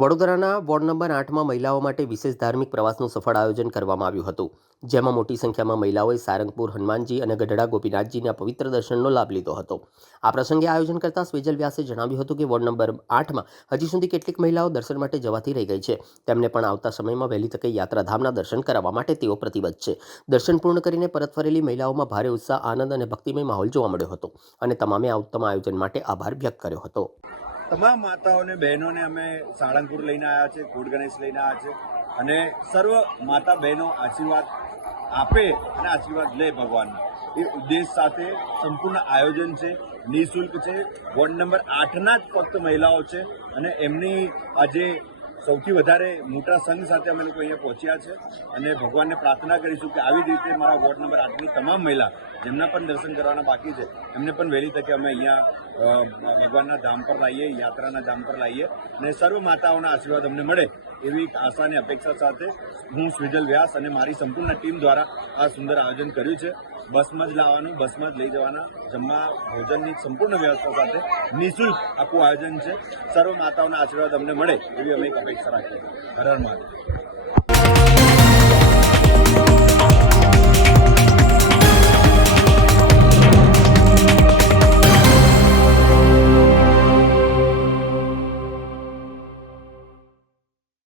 વડોદરાના ward number 8માં મહિલાઓ માટે વિશેષ ધાર્મિક પ્રવાસનું સફળ આયોજન કરવામાં આવ્યું હતું, જેમાં મોટી સંખ્યામાં મહિલાઓએ સારંગપુર હનુમાનજી અને ગઢડા ગોપીનાથજીના પવિત્ર દર્શનનો લાભ લીધો હતો। આ પ્રસંગે આયોજન કરતા સ્વેજલ વ્યાસે જણાવ્યું હતું કે વોર્ડ નંબર 8માં હજી સુધી કેટલીક મહિલાઓ દર્શન માટે જવાથી રહી ગઈ છે। તેમને પણ આવતા સમયમાં વહેલી તકે યાત્રાધામના દર્શન કરાવવા માટે તેઓ પ્રતિબદ્ધ છે। દર્શન પૂર્ણ કરીને પરત ફરેલી મહિલાઓમાં ભારે ઉત્સાહ, આનંદ અને ભક્તિમય માહોલ જોવા મળ્યો હતો અને તમામે આ ઉત્તમ આયોજન માટે આભાર વ્યક્ત કર્યો હતો। તમામ માતાઓને બહેનોને અમે સાળંગપુર લઈને આવ્યા છે, કોટ ગણેશ લઈને આવ્યા છે અને સર્વ માતા બહેનો આશીર્વાદ આપે અને આશીર્વાદ લે ભગવાનના એ ઉદ્દેશ સાથે સંપૂર્ણ આયોજન છે। નિઃશુલ્ક છે। વોર્ડ નંબર 8ના જ ફક્ત મહિલાઓ છે અને એમની આજે સૌથી વધારે મોટા સંઘ સાથે અમે લોકો અહીંયા પહોંચ્યા છે અને ભગવાનને પ્રાર્થના કરીશું કે આવી જ રીતે મારા વોર્ડ નંબર 8ની તમામ મહિલા જેમના પણ દર્શન કરવાના બાકી છે એમને પણ વહેલી તકે અમે અહીંયા ભગવાનના ધામ પર લાવીએ, યાત્રાના ધામ પર લાવીએ અને સર્વ માતાઓના આશીર્વાદ અમને મળે એવી આશા અને અપેક્ષા સાથે હું સ્વેજલ વ્યાસ અને મારી સંપૂર્ણ ટીમ દ્વારા આ સુંદર આયોજન કર્યું છે। બસમાં જ લાવવાનું, બસમાં જ લઈ જવાના, જમવા ભોજનની સંપૂર્ણ વ્યવસ્થા સાથે નિઃશુલ્ક આખું આયોજન છે। સર્વ માતાઓના આશીર્વાદ અમને મળે એવી અમે એક અપેક્ષા રાખીએ। હર હર મહાદેવ।